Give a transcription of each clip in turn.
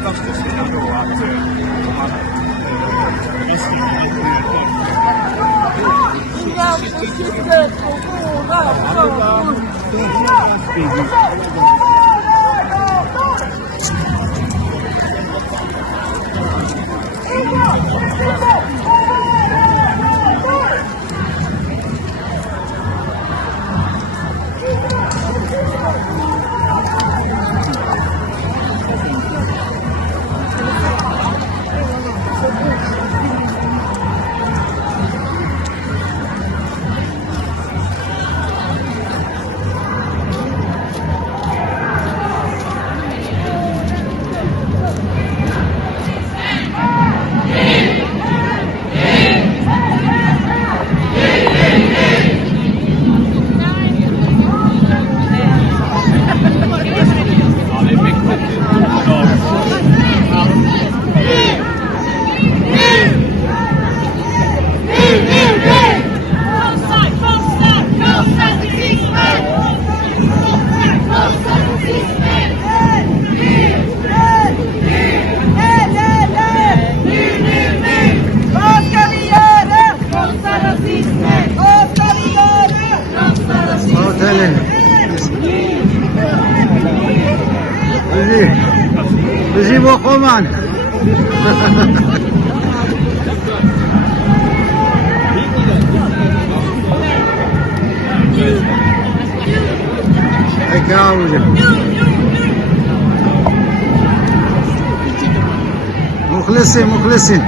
たしてしてなどはBizi bokoman. Pekala hocam. Muhlisin.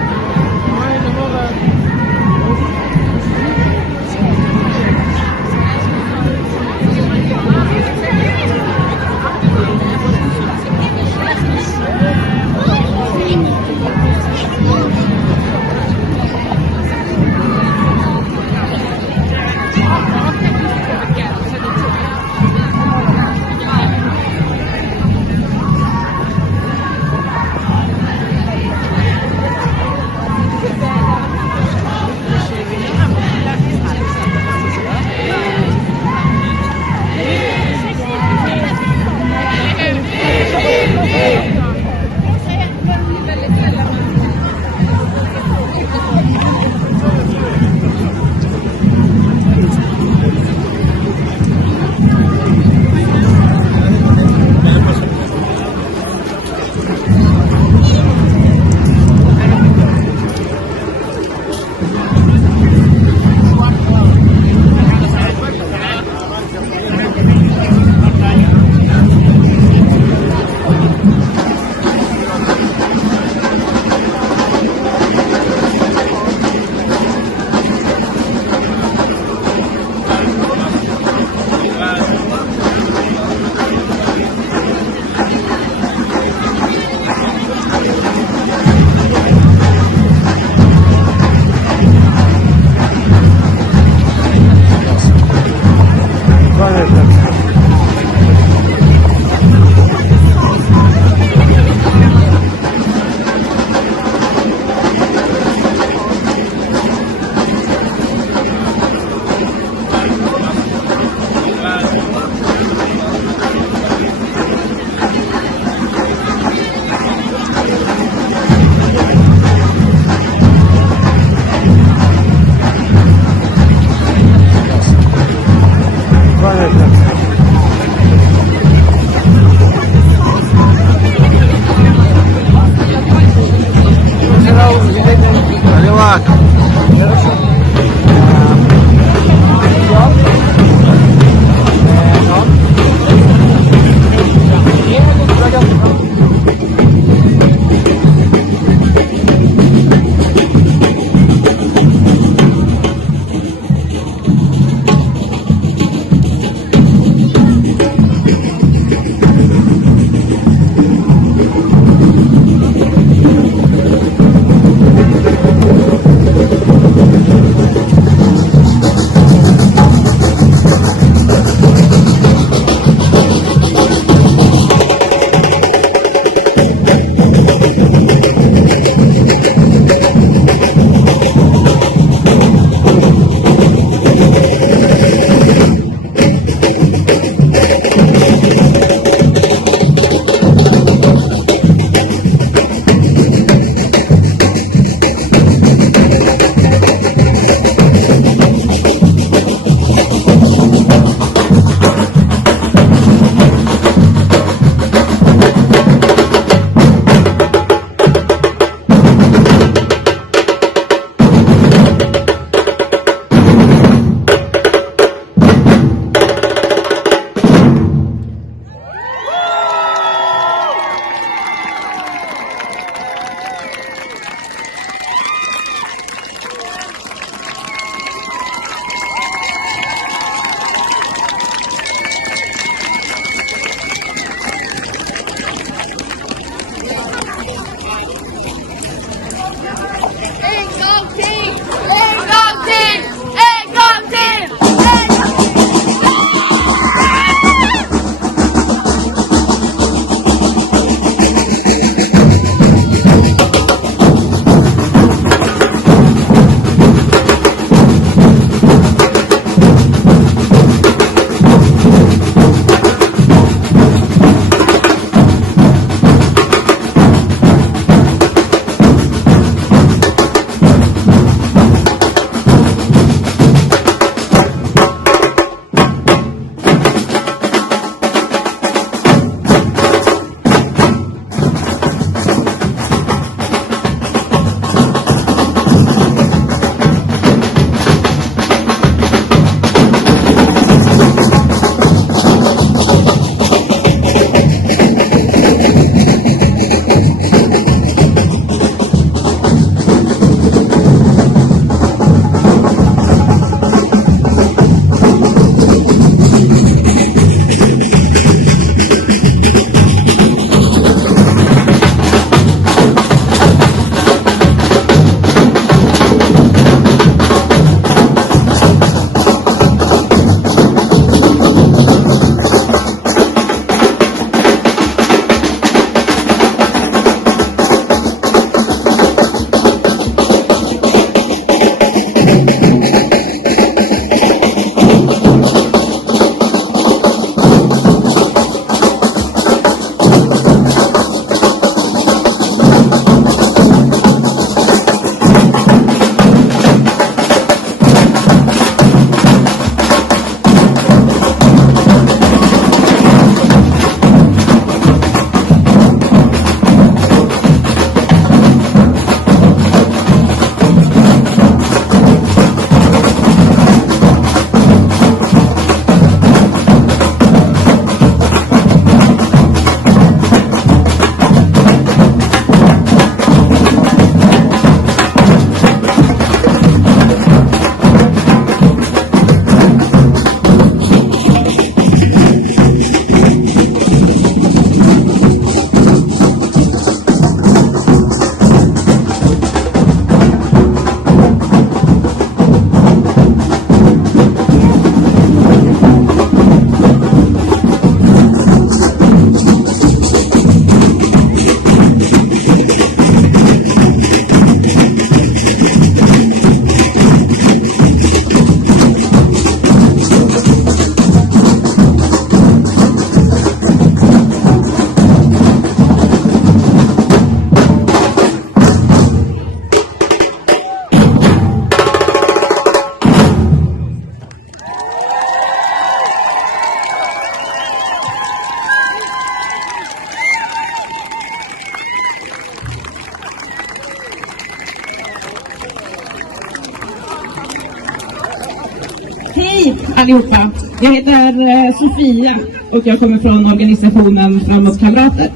allihopa. Jag heter Sofia och jag kommer från organisationen Framåt Kamrater.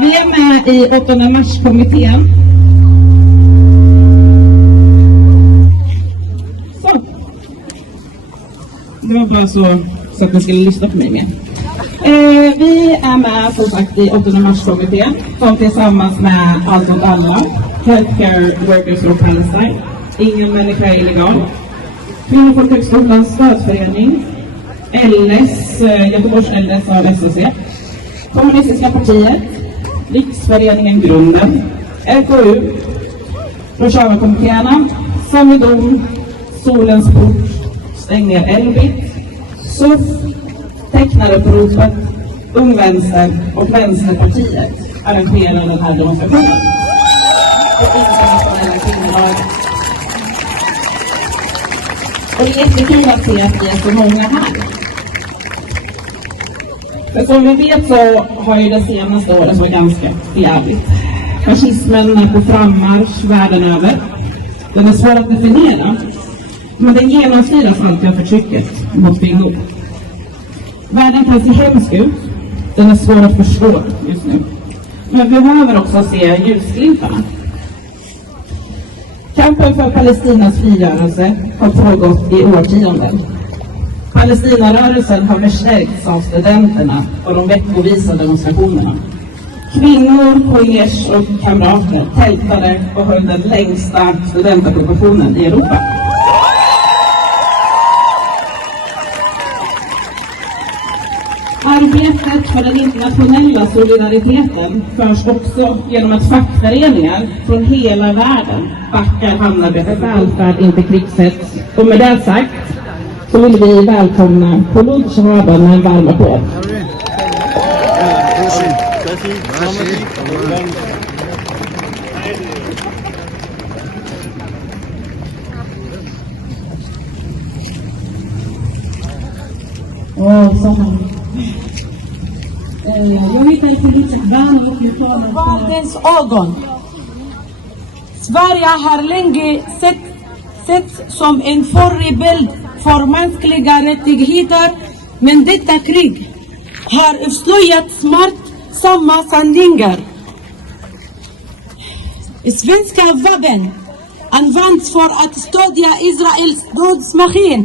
Vi är med i 8 mars-kommittén. Så. Det var bara så att ni skulle lyssna på mig med. Vi är med som sagt i 8 mars-kommittén som tillsammans med Allt åt alla, Healthcare Workers from Palestine, Ingen människa är illegal, Kvinnofolkhögskolans stödförening, LS, Göteborgs LS av SSC, Kommunistiska partiet, Riksföreningen Grunden, RKU, Rojava-kommittéerna, Samidon, Solens port, Stäng ner Elbit, SUF, Tecknaruppropet, Ung Vänster och Vänsterpartiet arrangerar den här demonstrationen. Och internationella kvinnodagen. Och det är jättekul att se att vi är så många här. För som vi vet så har ju det senaste året varit ganska jävligt. Fascismen är på frammarsch världen över. Den är svår att definiera. Men den genomsyras alltid av förtrycket mot kvinnor. Världen kan se hemsk ut. Den är svår att förstå just nu. Men vi behöver också se ljusglimtarna. Kampen för Palestinas frigörelse har pågått i årtionden. Palestinarörelsen har förstärkts av studenterna och de veckovisa demonstrationerna. Kvinnor, kollegers och kamrater tältade och höll den längsta studentockupationen i Europa. Arbetet för den internationella solidariteten förs också genom att fackföreningar från hela världen backar hamnarbetare välfärd, inte krigshets. Och med det sagt så vill vi välkomna Polod Shahaban med en varm applåd. Jag heter Felicia Ban och jag talar världens ögon. Sverige har länge sett som en förebild för mänskliga rättigheter, men detta krig har avslöjat smärtsamma sanningar. Svenska vapen används för att stödja Israels dödsmaskin.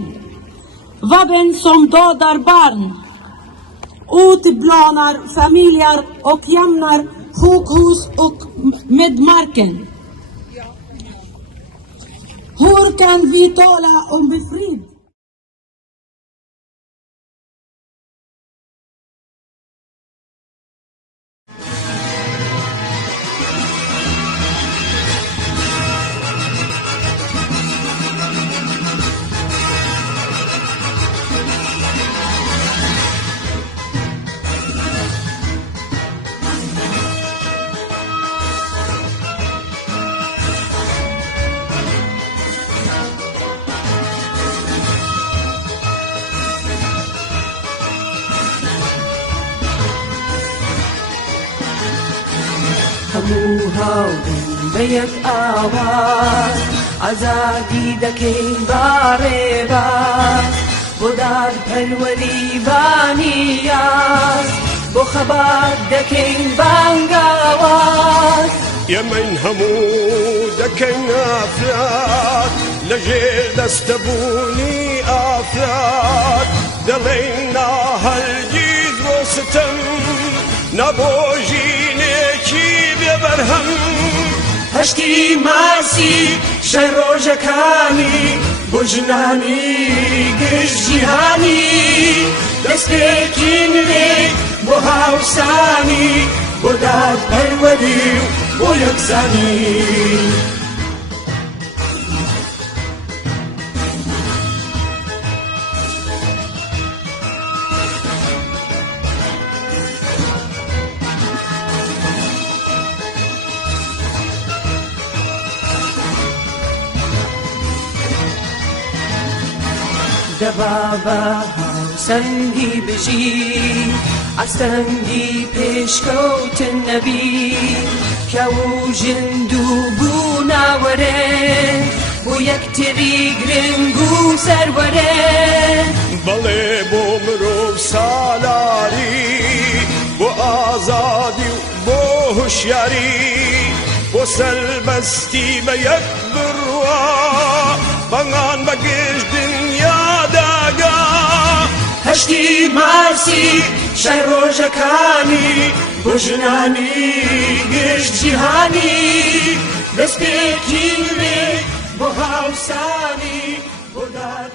Vapen som dödar barn, utplanar familjer och jämnar sjukhus och med marken. Hur kan vi tala om befried? بيك آواز عزادي دكين باريباز بودار پروری بانیاز بو خبر دكين بانگاواز يا من همو دكين آفراد لجيل دستبوني آفراد دلينا هالجيز وستم نبوجينيكي ببرهم هشتی ماسی شروجکانی بجنانی گشتیانی دستکین لی بو هاوسانی بو داد پروری بو یکسانی دبابا سنگی بجی عسنگی پیشکوت النبی که او جندو بونا وره بۆ یەکتری گرنگ و سەروەرە بەڵێ بۆ مرۆڤ سالاری بۆ ئازادی و بۆ هوشیاری بۆ سەربەستی بە یەک بڕوا بەنگان بە گشت دنیاداگا هەشتی مارسی شەی ڕۆژەکانی بۆ ژنانی گشت جیهانی دەستپێکی نوێ بۆ هاوسانی بۆ داد